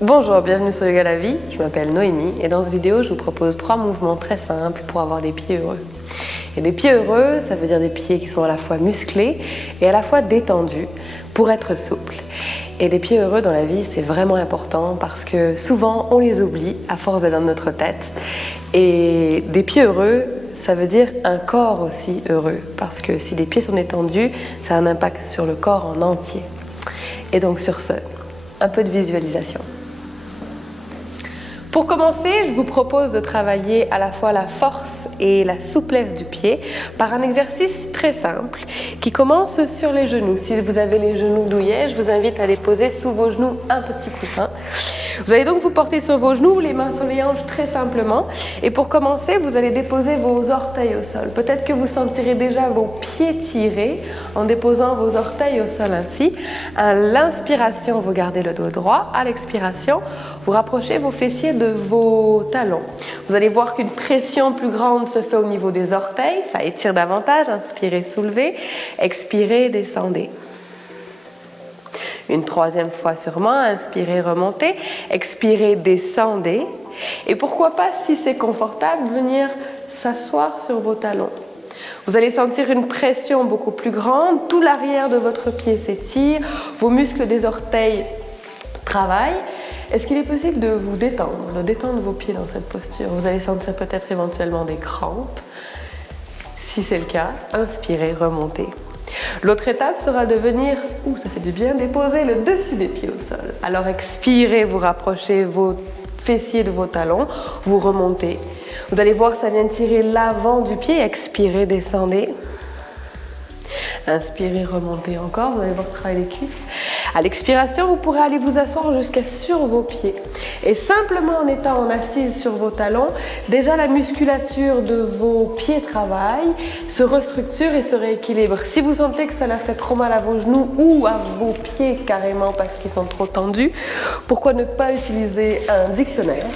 Bonjour, bienvenue sur Yoga la vie, je m'appelle Noémie et dans cette vidéo je vous propose 3 mouvements très simples pour avoir des pieds heureux. Et des pieds heureux, ça veut dire des pieds qui sont à la fois musclés et à la fois détendus pour être souples. Et des pieds heureux dans la vie, c'est vraiment important parce que souvent on les oublie à force d'être dans notre tête. Et des pieds heureux, ça veut dire un corps aussi heureux parce que si les pieds sont détendus, ça a un impact sur le corps en entier. Et donc sur ce, un peu de visualisation. Pour commencer, je vous propose de travailler à la fois la force et la souplesse du pied par un exercice très simple qui commence sur les genoux. Si vous avez les genoux douillets, je vous invite à déposer sous vos genoux un petit coussin. Vous allez donc vous porter sur vos genoux, les mains sur les hanches très simplement. Et pour commencer, vous allez déposer vos orteils au sol. Peut-être que vous sentirez déjà vos pieds tirés en déposant vos orteils au sol ainsi. À l'inspiration, vous gardez le dos droit. À l'expiration, vous rapprochez vos fessiers de vos talons. Vous allez voir qu'une pression plus grande se fait au niveau des orteils. Ça étire davantage. Inspirez, soulevez. Expirez, descendez. Une troisième fois sûrement, inspirez, remontez, expirez, descendez. Et pourquoi pas, si c'est confortable, venir s'asseoir sur vos talons. Vous allez sentir une pression beaucoup plus grande, tout l'arrière de votre pied s'étire, vos muscles des orteils travaillent. Est-ce qu'il est possible de vous détendre, de détendre vos pieds dans cette posture? Vous allez sentir peut-être éventuellement des crampes. Si c'est le cas, inspirez, remontez. L'autre étape sera de venir, ça fait du bien, déposer le dessus des pieds au sol. Alors expirez, vous rapprochez vos fessiers de vos talons, vous remontez. Vous allez voir, ça vient tirer l'avant du pied, expirez, descendez. Inspirez, remontez encore, vous allez voir travailler les cuisses. À l'expiration, vous pourrez aller vous asseoir jusqu'à sur vos pieds. Et simplement en étant assise sur vos talons, déjà la musculature de vos pieds travaille, se restructure et se rééquilibre. Si vous sentez que cela fait trop mal à vos genoux ou à vos pieds carrément parce qu'ils sont trop tendus, pourquoi ne pas utiliser un dictionnaire?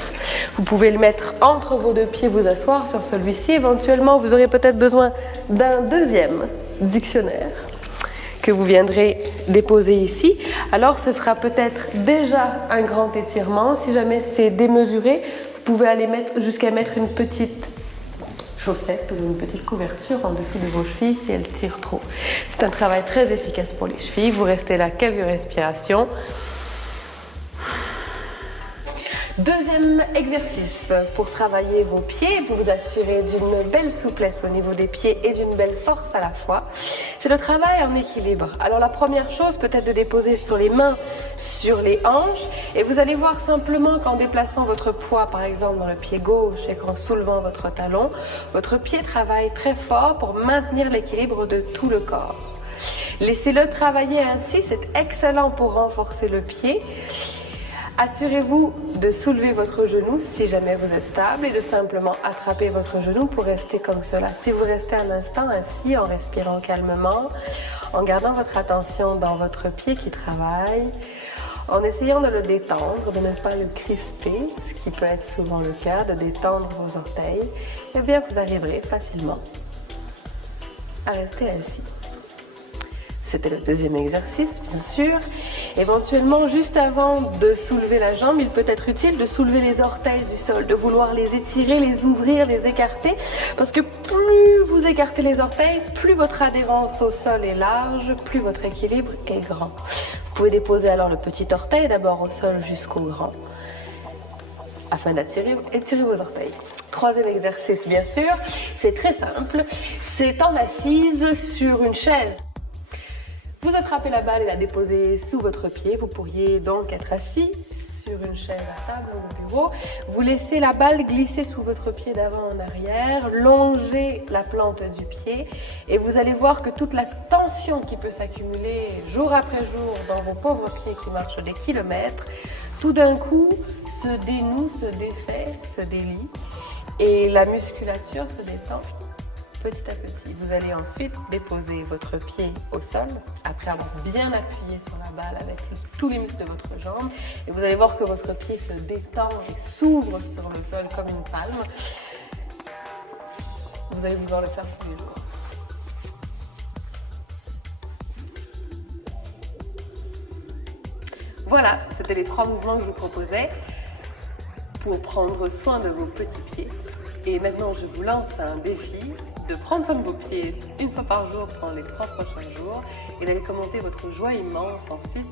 Vous pouvez le mettre entre vos deux pieds, vous asseoir sur celui-ci. Éventuellement, vous aurez peut-être besoin d'un deuxième dictionnaire que vous viendrez déposer ici. Alors ce sera peut-être déjà un grand étirement. Si jamais c'est démesuré, vous pouvez aller jusqu'à mettre une petite chaussette ou une petite couverture en dessous de vos chevilles si elles tirent trop. C'est un travail très efficace pour les chevilles. Vous restez là quelques respirations. Deuxième exercice pour travailler vos pieds, pour vous assurer d'une belle souplesse au niveau des pieds et d'une belle force à la fois, c'est le travail en équilibre. Alors la première chose, peut-être de déposer sur les mains, sur les hanches, et vous allez voir simplement qu'en déplaçant votre poids, par exemple dans le pied gauche et qu'en soulevant votre talon, votre pied travaille très fort pour maintenir l'équilibre de tout le corps. Laissez-le travailler ainsi, c'est excellent pour renforcer le pied. Assurez-vous de soulever votre genou si jamais vous êtes stable et de simplement attraper votre genou pour rester comme cela. Si vous restez un instant ainsi en respirant calmement, en gardant votre attention dans votre pied qui travaille, en essayant de le détendre, de ne pas le crisper, ce qui peut être souvent le cas, de détendre vos orteils, eh bien vous arriverez facilement à rester ainsi. C'était le deuxième exercice, bien sûr. Éventuellement, juste avant de soulever la jambe, il peut être utile de soulever les orteils du sol, de vouloir les étirer, les ouvrir, les écarter. Parce que plus vous écartez les orteils, plus votre adhérence au sol est large, plus votre équilibre est grand. Vous pouvez déposer alors le petit orteil d'abord au sol jusqu'au grand, afin d'étirer vos orteils. Troisième exercice, bien sûr, c'est très simple. C'est en assise sur une chaise. Vous attrapez la balle et la déposez sous votre pied. Vous pourriez donc être assis sur une chaise à table ou au bureau. Vous laissez la balle glisser sous votre pied d'avant en arrière, longez la plante du pied et vous allez voir que toute la tension qui peut s'accumuler jour après jour dans vos pauvres pieds qui marchent des kilomètres, tout d'un coup se dénoue, se défait, se délie et la musculature se détend. Petit à petit, vous allez ensuite déposer votre pied au sol, après avoir bien appuyé sur la balle avec tous les muscles de votre jambe. Et vous allez voir que votre pied se détend et s'ouvre sur le sol comme une palme. Vous allez vouloir le faire tous les jours. Voilà, C'était les 3 mouvements que je vous proposais pour prendre soin de vos petits pieds. Et maintenant, je vous lance un défi de prendre soin de vos pieds une fois par jour pendant les 3 prochains jours et d'aller commenter votre joie immense ensuite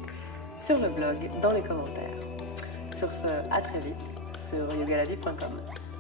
sur le blog, dans les commentaires. Sur ce, à très vite sur yogalavie.com.